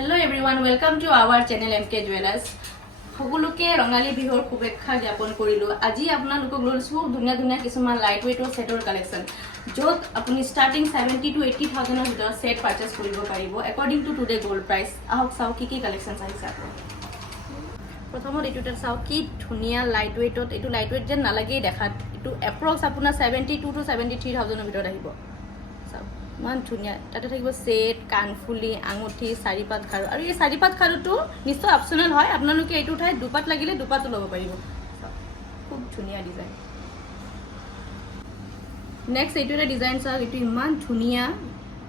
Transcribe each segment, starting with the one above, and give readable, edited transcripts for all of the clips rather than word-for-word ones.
Hello everyone, welcome to our channel MK Jewelers. সকলোকে ৰঙালী বিহুৰ শুভেচ্ছা জ্ঞাপন কৰিলো। আজি আপোনালোকক লৈছো ধুনীয়া ধুনীয়া কিছুমান লাইট ওয়েটৰ সেটৰ কালেকশন য'ত আপুনি স্টাৰ্টিং 70 to 80,000 ৰ ভিতৰত সেট পাৰচেজ কৰিব পাৰিব according to today gold price. আহক চাও কি কালেকশন আহিছে আপোনাক। প্ৰথমত এটোটা চাও কি ধুনীয়া লাইট ওয়েটত, এটো লাইট ওয়েট যেন নালাগে দেখাত, এটো এপ্ৰক্স আপোনাৰ 72 to 73,000 ৰ ভিতৰত আহিব। মান ধুনীয়া তাতে থাকিব সেট, কানফুলি, আঙুঠি, চাৰিপাত খাৰু। আৰু এই চাৰিপাত খাৰুটো নিশ্চয় অপচনেল হয়, আপোনালোকে এইটো ঠাই দুপাত লাগিলে দুপাতো ল'ব পাৰিব। খুব ধুনীয়া ডিজাইন। নেক্সট এইটো এটা ডিজাইন চাওক, এইটো ইমান ধুনীয়া,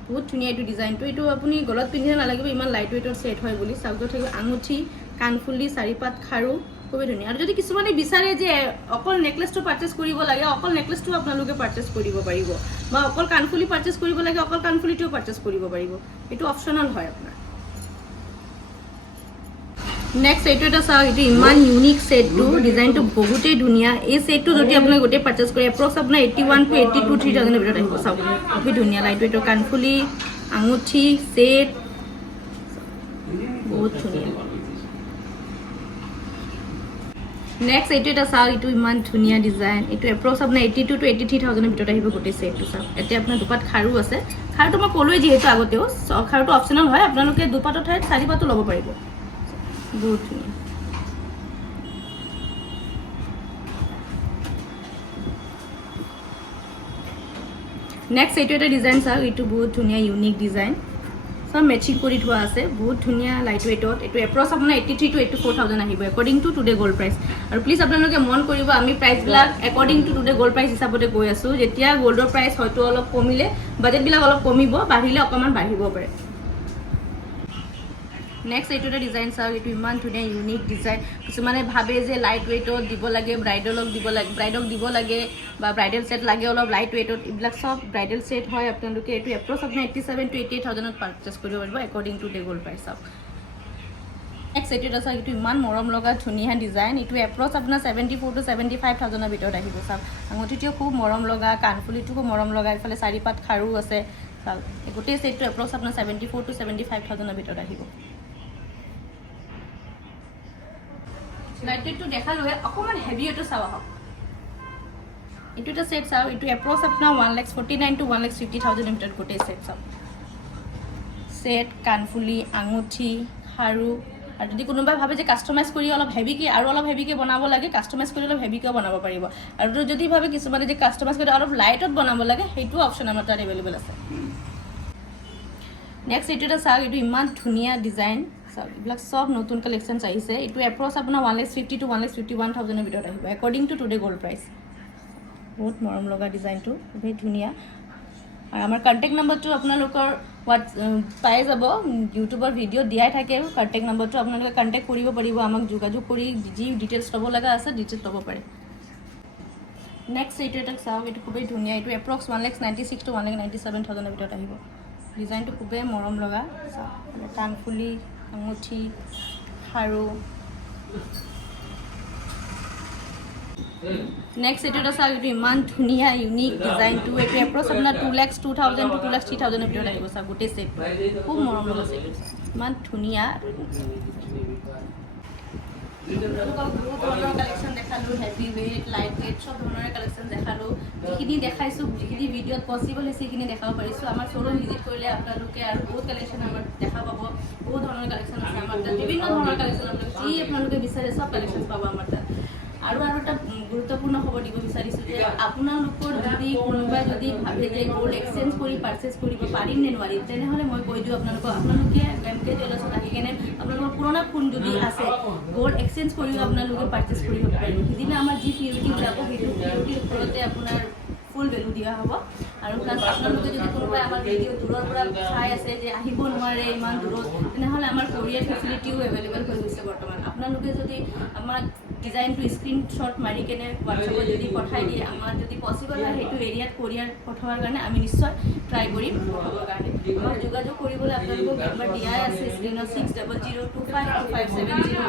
বহুত ধুনীয়া এইটো ডিজাইনটো। এইটো আপুনি গলত পিন্ধিলে নালাগিব ইমান লাইট ওয়েটৰ সেট হয় বুলি। চাওক থাকিব আঙুঠি, কানফুলি, চাৰিপাত খাৰু, খুবেই ধুনীয়া। আৰু যদি কিছুমানে বিচাৰে যে অকল নেকলেছটো পাৰচেজ কৰিব লাগে, অকল নেকলেছটো আপোনালোকে পাৰচেজ কৰিব পাৰিব, বা অকল কানফুলি পাৰচেজ কৰিব লাগে, অকল কানফুলিটোও পাৰচেজ কৰিব পাৰিব। এইটো অপচনেল হয় আপোনাৰ। নেক্সট এইটো এটা চাওক, এইটো ইমান ইউনিক সেটটো, ডিজাইনটো বহুতেই ধুনীয়া। এই সেটটো যদি আপুনি গোটেই পাৰচেজ কৰে এপ্ৰক্স আপোনাৰ 81 to 82, 3,000 ভিতৰত আহিব। চাওক খুবেই ধুনীয়া লাইট ওয়েটৰ কানফুলি, আঙুঠি, সেট, বহুত ধুনীয়া। নেক্সট এইটো এটা চাওক, এইটো ইমান ধুনীয়া ডিজাইন। এইটো এপ্ৰক্স আপোনাৰ 82 to 83,000 ভিতৰত আহিব গোটেই সেটটো। চাওক এতিয়া আপোনাৰ দুপাত খাৰু আছে। খাৰুটো মই ক'লোৱে যিহেতু আগতেও, খাৰুটো অপচনেল হয়, আপোনালোকে দুপাতৰ ঠাইত চাৰিপাতো ল'ব পাৰিব। বহুত ধুনীয়া। নেক্সট এইটো এটা ডিজাইন চাওক, এইটো বহুত ধুনীয়া ইউনিক ডিজাইন, সব মেচিং কৰি থোৱা আছে, বহুত ধুনীয়া লাইট ওয়েটত। এইটো এপ্ৰক্স আপোনাৰ 83 to 84,000 আহিব according to today gold price. আৰু প্লিজ আপোনালোকে মন কৰিব, আমি প্ৰাইচবিলাক according to today gold price হিচাপতে কৈ আছো। যেতিয়া গোল্ডৰ প্ৰাইস হয়তো অলপ কমিলে বাজেটবিলাক অলপ কমিব, বাঢ়িলে অকণমান বাঢ়িব পাৰে। নেক্সট এইটো এটা ডিজাইন চাওক, এইটো ইমান ধুনীয়া ইউনিক ডিজাইন। কিছুমানে ভাবে যে লাইট ওয়েটত দিব লাগে, ব্ৰাইডালক দিব লাগে, বা ব্ৰাইডেল সেট লাগে অলপ লাইট ওয়েটত। এইবিলাক সব ব্ৰাইডেল সেট হয়। আপোনালোকে এইটো এপ্ৰক্স আপোনাৰ 87 to 88,000 পাৰচেজ কৰিব পাৰিব according to day gold price. চাওক নেক্সট এইটো এটা চাওক, এইটো ইমান মৰম লগা ধুনীয়া ডিজাইন। এইটো এপ্ৰক্স আপোনাৰ 74 to 75,000 ভিতৰত আহিব। চাওক আঙুঠিটোও খুব মৰম লগা, কাণফুলিটো খুব মৰম লগা, এইফালে চাৰিপাত খাৰু আছে। চাওক গোটেই সেটটো এপ্ৰক্স আপোনাৰ 74 to 75,000 ভিতৰত আহিব। লাইট ওয়েটটো দেখালোৱে, অকণমান হেভি এইটো চাওঁ আহক। এইটো এটা সেট চাওক, এইটো এপ্ৰক্স আপোনাৰ 1,49,000 to 1,50,000 ভিতৰত গোটেই সেট। চাওক সেট, কাণফুলি, আঙুঠি, খাৰু। আৰু যদি কোনোবাই ভাবে যে কাষ্টমাইজ কৰি অলপ হেভিকে আৰু অলপ হেভিকে বনাব লাগে, কাষ্টমাইজ কৰি অলপ হেভিকেও বনাব পাৰিব। আৰু যদি ভাবে কিছুমানে যে কাষ্টমাইজ কৰি অলপ লাইটত বনাব লাগে, সেইটো অপশ্যন আমাৰ তাত এভেইলেবল আছে। নেক্সট এইটো এটা চাওক, এইটো ইমান ধুনীয়া ডিজাইন। চাওক এইবিলাক সব নতুন কালেকশ্যনছ আহিছে। এইটো এপ্ৰক্স আপোনাৰ 1,50,000 to 1,51,000 ভিতৰত আহিব according to today gold price. বহুত মৰম লগা ডিজাইনটো, খুবেই ধুনীয়া। আৰু আমাৰ কণ্টেক্ট নম্বৰটো আপোনালোকৰ পাই যাব, ইউটিউবৰ ভিডিঅ' দিয়াই থাকে। কণ্টেক্ট নম্বৰটো আপোনালোকে কণ্টেক্ট কৰিব পাৰিব, আমাক যোগাযোগ কৰি যি ডিটেইলছ ল'ব লগা আছে ডিটেইলছ ল'ব পাৰে। নেক্সট এইটো এটা চাওক, এইটো খুবেই ধুনীয়া। এইটো এপ্ৰক্স 1,96,000 to 1,97,000 ভিতৰত আহিব। ডিজাইনটো খুবেই মৰম লগা। চাওক কাণফুলি, আঙুঠি, খাৰু। নেক্সট এইটো এটা চাওক, এইটো ইমান ধুনীয়া ইউনিক ডিজাইনটো। এইটো এপ্ৰক্স আপোনাৰ 2,02,000 to 2,03,000 ভিতৰত আহিব। চাওক গোটেই সেটটো খুব মৰম লগা সেট, ইমান ধুনীয়া। বহুত ধৰণৰ কালেকশ্যন দেখালোঁ, হেভি ৱেইট, লাইট ৱেইট, সব ধৰণৰ কালেকশ্যন দেখালোঁ। যিখিনি দেখাইছোঁ, যিখিনি ভিডিঅ'ত পচিবল হৈছে সেইখিনি দেখাব পাৰিছোঁ। আমাৰ শ্ব'ৰুম ভিজিট কৰিলে আপোনালোকে আৰু বহুত কালেকশ্যন আমাৰ দেখা পাব। বহুত ধৰণৰ কালেকশ্যন আছে আমাৰ তাত, বিভিন্ন ধৰণৰ কালেকশ্যন আপোনালোকে যি আপোনালোকে বিচাৰে সব কালেকশ্যন পাব আমাৰ তাত। আৰু এটা গুৰুত্বপূৰ্ণ খবৰ দিব বিচাৰিছোঁ যে আপোনালোকৰ যদি কোনোবাই যদি ভাবে যে গোল্ড এক্সচেঞ্জ কৰি পাৰচেজ কৰিব পাৰিম নে নোৱাৰিম, তেনেহ'লে মই কৈ দিওঁ আপোনালোকে MK জুৱেলাৰ্ছত আহি কেনে আপোনালোকৰ পুৰণা ফোন যদি আছে গোল্ড এক্সচেঞ্জ কৰিও আপোনালোকে পাৰচেজ কৰিব পাৰিব। সিদিনা আমাৰ যি পিউৰিটি ওলাব সেইটো পিউৰিটিৰ ওপৰতে আপোনাৰ ফুল ভেলু দিয়া হ'ব। আৰু প্লাছ আপোনালোকে যদি কোনোবাই আমাৰ ভিডিঅ' দূৰৰ পৰা চাই আছে যে আহিব নোৱাৰে ইমান দূৰত, তেনেহ'লে আমাৰ কোৰিয়াৰ ফেচিলিটিও এভেইলেবল হৈ গৈছে বৰ্তমান। আপোনালোকে যদি আমাক ডিজাইনটো স্ক্ৰীনশ্বট মাৰি কেনে হোৱাটছএপত যদি পঠাই দিয়ে, আমাৰ যদি পচিবল হয় সেইটো এৰিয়াত কোৰিয়াৰ পঠোৱাৰ কাৰণে আমি নিশ্চয় ট্ৰাই কৰিম পঠাবৰ কাৰণে। আমাক যোগাযোগ কৰিবলৈ আপোনালোকক নম্বৰ দিয়াই আছে স্ক্ৰীনত 6002525701।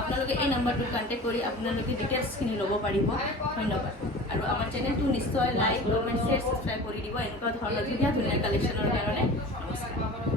আপোনালোকে এই নম্বৰটোত কণ্টেক্ট কৰি আপোনালোকে ডিটেইলছখিনি ল'ব পাৰিব। ধন্যবাদ। আৰু আমাৰ চেনেলটো নিশ্চয় লাইক, কমেণ্ট, শ্বেয়াৰ, ছাবস্ক্ৰাইব কৰি দিব এনেকুৱা ধৰণৰ ধুনীয়া ধুনীয়া কালেকশ্যনৰ কাৰণে। নমস্কাৰ।